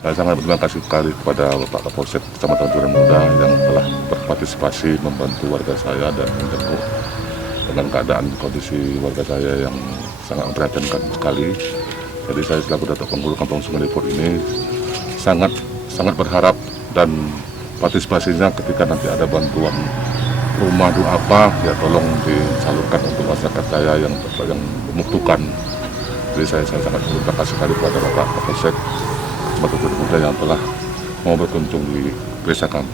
Saya sangat berterima kasih sekali kepada Bapak Kapolsek Kecamatan Duren Muda yang telah berpartisipasi membantu warga saya dan menjaga dengan keadaan kondisi warga saya yang sangat memprihatinkan sekali. Jadi saya selaku Datuk Penghulu Kampung Sungai Lipur ini sangat berharap dan partisipasinya ketika nanti ada bantuan rumah apa ya tolong disalurkan untuk masyarakat saya yang membutuhkan. Jadi saya sangat berterima kasih sekali kepada Bapak Kapolsek Kecamatan Duren Muda yang telah mau berkunjung di desa kami.